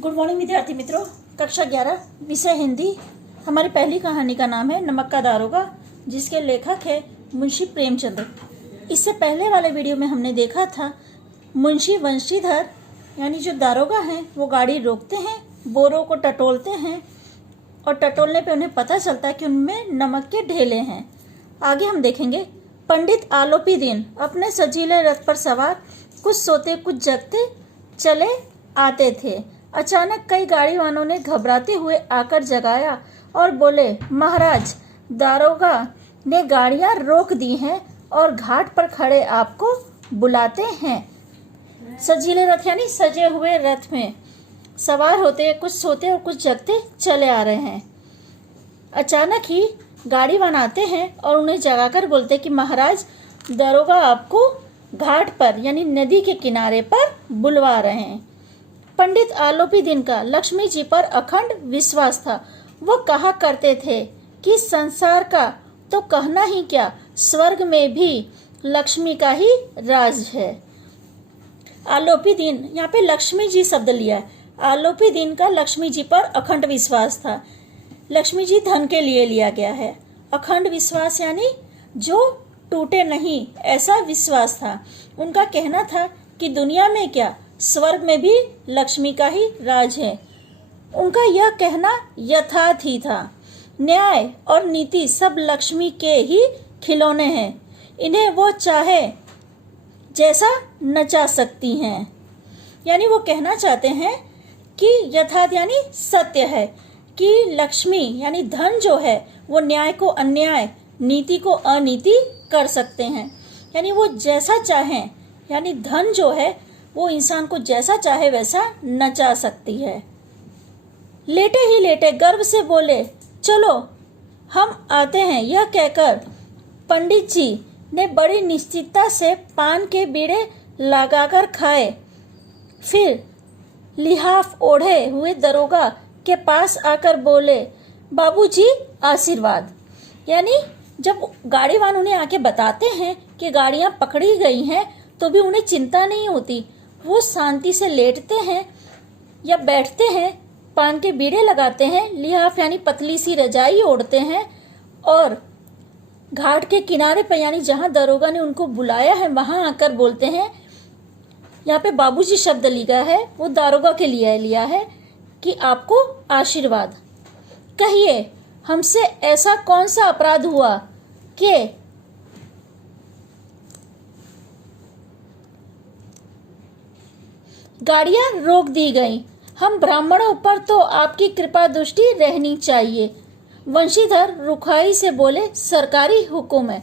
Good morning विद्यार्थी मित्रों। कक्षा 11 विषय हिंदी। हमारी पहली कहानी का नाम है नमक का दारोगा, जिसके लेखक है मुंशी प्रेमचंद। इससे पहले वाले वीडियो में हमने देखा था मुंशी वंशीधर यानी जो दारोगा हैं वो गाड़ी रोकते हैं, बोरों को टटोलते हैं और टटोलने पे उन्हें पता चलता है कि उनमें नमक के ढेले हैं। आगे हम देखेंगे पंडित आलोपी दिन अपने सजीले रथ पर सवार कुछ सोते कुछ जगते चले आते थे। अचानक कई गाड़ी वालों ने घबराते हुए आकर जगाया और बोले, महाराज, दारोगा ने गाड़ियां रोक दी हैं और घाट पर खड़े आपको बुलाते हैं। सजीले रथ यानी सजे हुए रथ में सवार होते कुछ सोते और कुछ जगते चले आ रहे हैं। अचानक ही गाड़ी वाले आते हैं और उन्हें जगाकर बोलते कि महाराज, दारोगा आपको घाट पर यानी नदी के किनारे पर बुलवा रहे हैं। पंडित आलोपी दिन का लक्ष्मी जी पर अखंड विश्वास था। वो कहा करते थे कि संसार का तो कहना ही क्या, स्वर्ग में भी लक्ष्मी का ही राज है। आलोपी दिन, यहाँ पे लक्ष्मी जी शब्द लिया है। आलोपी दिन का लक्ष्मी जी पर अखंड विश्वास था। लक्ष्मी जी धन के लिए लिया गया है। अखंड विश्वास यानी जो टूटे नहीं, ऐसा विश्वास था। उनका कहना था कि दुनिया में क्या, स्वर्ग में भी लक्ष्मी का ही राज है। उनका यह कहना यथार्थ ही था। न्याय और नीति सब लक्ष्मी के ही खिलौने हैं। इन्हें वो चाहे जैसा नचा सकती हैं। यानी वो कहना चाहते हैं कि यथार्थ यानी सत्य है कि लक्ष्मी यानी धन जो है वो न्याय को अन्याय, नीति को अनीति कर सकते हैं। यानी वो जैसा चाहें, यानी धन जो है वो इंसान को जैसा चाहे वैसा नचा सकती है। लेटे ही लेटे गर्व से बोले, चलो हम आते हैं। यह कहकर पंडित जी ने बड़ी निश्चितता से पान के बीड़े लगाकर खाए। फिर लिहाफ ओढ़े हुए दरोगा के पास आकर बोले, बाबूजी आशीर्वाद। यानी जब गाड़ी वाले उन्हें आके बताते हैं कि गाड़ियां पकड़ी गई हैं तो भी उन्हें चिंता नहीं होती। वो शांति से लेटते हैं या बैठते हैं, पान के बीड़े लगाते हैं, लिहाफ यानी पतली सी रजाई ओढ़ते हैं और घाट के किनारे पर यानी जहां दरोगा ने उनको बुलाया है वहां आकर बोलते हैं। यहाँ पे बाबूजी शब्द लिखा है, वो दारोगा के लिए लिया है कि आपको आशीर्वाद। कहिए, हमसे ऐसा कौन सा अपराध हुआ कि गाड़ियां रोक दी गई। हम ब्राह्मणों पर तो आपकी कृपा दृष्टि रहनी चाहिए। वंशीधर रुखाई से बोले, सरकारी हुक्म है।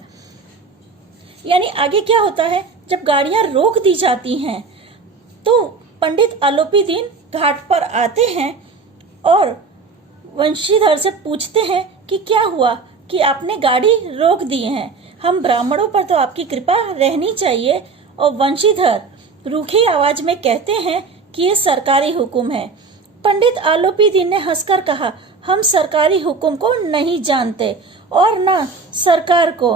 यानी आगे क्या होता है, जब गाड़ियां रोक दी जाती हैं तो पंडित आलोपी दिन घाट पर आते हैं और वंशीधर से पूछते हैं कि क्या हुआ कि आपने गाड़ी रोक दी है। हम ब्राह्मणों पर तो आपकी कृपा रहनी चाहिए। और वंशीधर रूखी आवाज में कहते हैं कि ये सरकारी हुक्म है। पंडित आलोपी दिन ने हंसकर कहा, हम सरकारी हुक्म को नहीं जानते और ना सरकार को।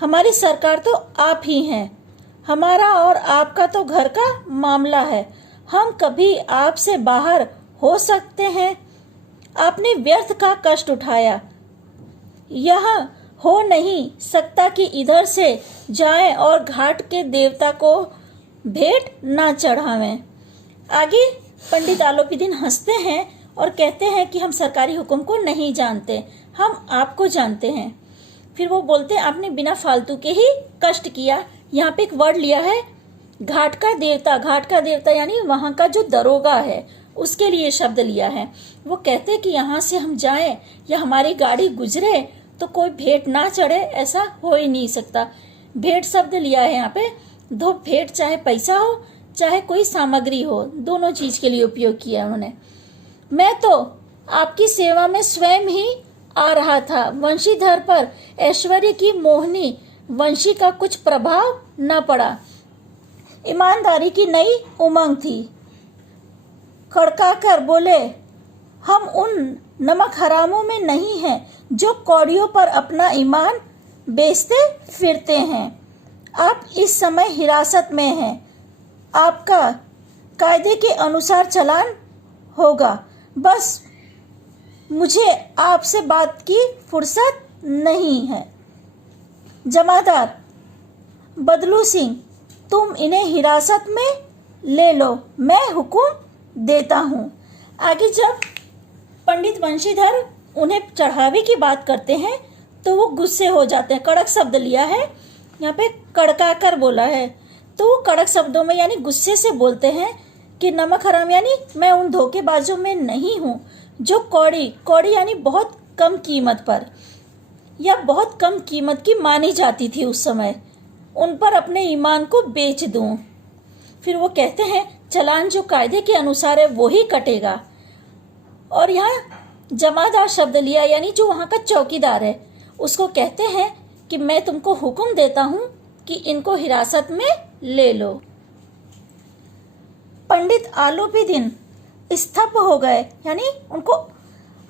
हमारी सरकार तो आप ही हैं। हमारा और आपका तो घर का मामला है। हम कभी आपसे बाहर हो सकते हैं। आपने व्यर्थ का कष्ट उठाया। यह हो नहीं सकता कि इधर से जाएं और घाट के देवता को भेंट ना चढ़ावें। आगे पंडित आलोपी दिन हंसते हैं और कहते हैं कि हम सरकारी हुक्म को नहीं जानते, हम आपको जानते हैं। फिर वो बोलते हैं, आपने बिना फालतू के ही कष्ट किया। यहाँ पे एक वर्ड लिया है, घाट का देवता। घाट का देवता यानी वहाँ का जो दरोगा है उसके लिए शब्द लिया है। वो कहते हैं कि यहाँ से हम जाएं या हमारी गाड़ी गुजरे तो कोई भेंट ना चढ़े, ऐसा हो ही नहीं सकता। भेंट शब्द लिया है यहाँ पे। दो भेंट चाहे पैसा हो चाहे कोई सामग्री हो, दोनों चीज के लिए उपयोग किया उन्होंने। मैं तो आपकी सेवा में स्वयं ही आ रहा था। वंशीधर पर ऐश्वर्य की मोहनी वंशी का कुछ प्रभाव न पड़ा। ईमानदारी की नई उमंग थी। खड़काकर बोले, हम उन नमक हरामों में नहीं हैं जो कौड़ियों पर अपना ईमान बेचते फिरते हैं। आप इस समय हिरासत में हैं। आपका कायदे के अनुसार चालान होगा, बस मुझे आपसे बात की फुर्सत नहीं है। जमादार बदलू सिंह, तुम इन्हें हिरासत में ले लो, मैं हुक्म देता हूँ। आगे जब पंडित वंशीधर उन्हें चढ़ावे की बात करते हैं तो वो गुस्से हो जाते हैं। कड़क शब्द लिया है यहाँ पे, कड़का कर बोला है, तो वो कड़क शब्दों में यानी गुस्से से बोलते हैं कि नमक हराम यानी मैं उन धोखेबाजों में नहीं हूँ जो कौड़ी यानी बहुत कम कीमत पर या बहुत कम कीमत की मानी जाती थी उस समय, उन पर अपने ईमान को बेच दूं। फिर वो कहते हैं चालान जो कायदे के अनुसार है वो ही कटेगा। और यहाँ जमादार शब्द लिया यानी जो वहाँ का चौकीदार है, उसको कहते हैं कि मैं तुमको हुक्म देता हूँ कि इनको हिरासत में ले लो। पंडित आलोपीदीन स्तब्ध हो गए यानी उनको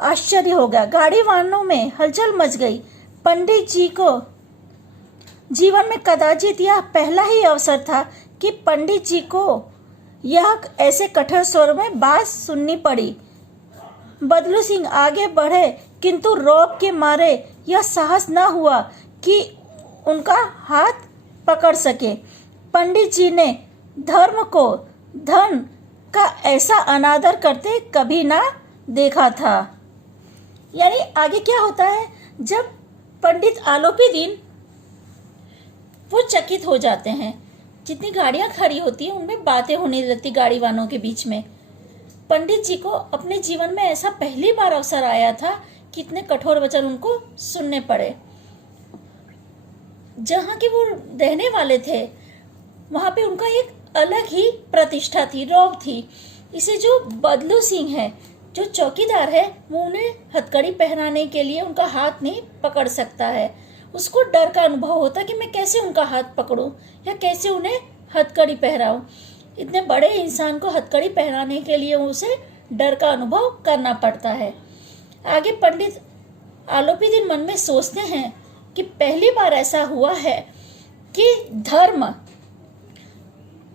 आश्चर्य हो गया। गाड़ी वाहनों में हलचल मच गई। पंडित जी को जीवन में कदाचित यह पहला ही अवसर था कि पंडित जी को यह ऐसे कठोर स्वर में बात सुननी पड़ी। बदलू सिंह आगे बढ़े किंतु रौब के मारे यह साहस न हुआ कि उनका हाथ पकड़ सके। पंडित जी ने धर्म को धन का ऐसा अनादर करते कभी ना देखा था। यानी आगे क्या होता है, जब पंडित आलोपीदीन वो चकित हो जाते हैं, जितनी गाड़ियां खड़ी होती हैं उनमें बातें होने लगती गाड़ी वालों के बीच में। पंडित जी को अपने जीवन में ऐसा पहली बार अवसर आया था कि इतने कठोर वचन उनको सुनने पड़े। जहाँ के वो रहने वाले थे वहाँ पे उनका एक अलग ही प्रतिष्ठा थी, रौब थी। इसे जो बदलू सिंह है, जो चौकीदार है, वो उन्हें हथकड़ी पहनाने के लिए उनका हाथ नहीं पकड़ सकता है। उसको डर का अनुभव होता कि मैं कैसे उनका हाथ पकड़ूं या कैसे उन्हें हथकड़ी पहनाऊं। इतने बड़े इंसान को हथकड़ी पहनाने के लिए उसे डर का अनुभव करना पड़ता है। आगे पंडित आलोपीदीन मन में सोचते हैं कि पहली बार ऐसा हुआ है कि धर्म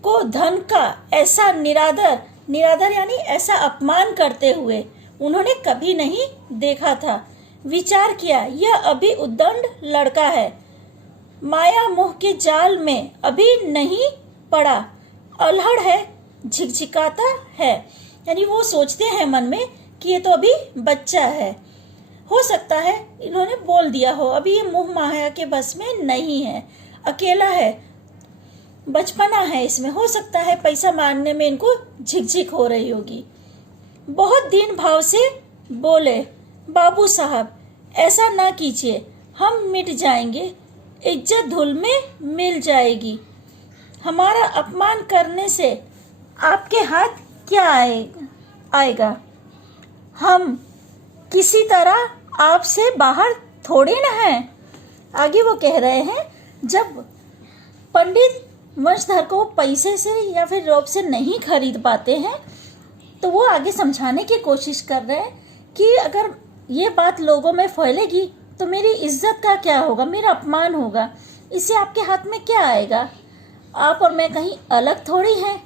को धन का ऐसा निरादर यानी ऐसा अपमान करते हुए उन्होंने कभी नहीं देखा था। विचार किया यह अभी उद्दंड लड़का है, माया मोह के जाल में अभी नहीं पड़ा, अल्हड़ है, झिकझिकाता है। यानी वो सोचते हैं मन में कि ये तो अभी बच्चा है, हो सकता है इन्होंने बोल दिया हो, अभी ये मोह माया के बस में नहीं है, अकेला है, बचपना है इसमें, हो सकता है पैसा मांगने में इनको झिकझिक हो रही होगी। बहुत दीन भाव से बोले, बाबू साहब ऐसा ना कीजिए, हम मिट जाएंगे, इज्जत धूल में मिल जाएगी, हमारा अपमान करने से आपके हाथ क्या आएगा, हम किसी तरह आपसे बाहर थोड़ी ना हैं। आगे वो कह रहे हैं जब पंडित वंशधर को पैसे से या फिर रौब से नहीं खरीद पाते हैं तो वो आगे समझाने की कोशिश कर रहे हैं कि अगर ये बात लोगों में फैलेगी तो मेरी इज्जत का क्या होगा, मेरा अपमान होगा, इससे आपके हाथ में क्या आएगा, आप और मैं कहीं अलग थोड़ी हैं।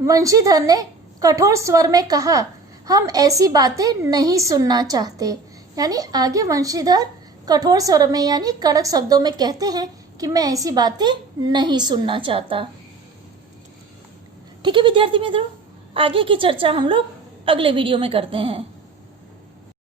वंशीधर ने कठोर स्वर में कहा, हम ऐसी बातें नहीं सुनना चाहते। यानी आगे वंशीधर कठोर स्वर में यानी कड़क शब्दों में कहते हैं कि मैं ऐसी बातें नहीं सुनना चाहता। ठीक है विद्यार्थी मित्रों, आगे की चर्चा हम लोग अगले वीडियो में करते हैं।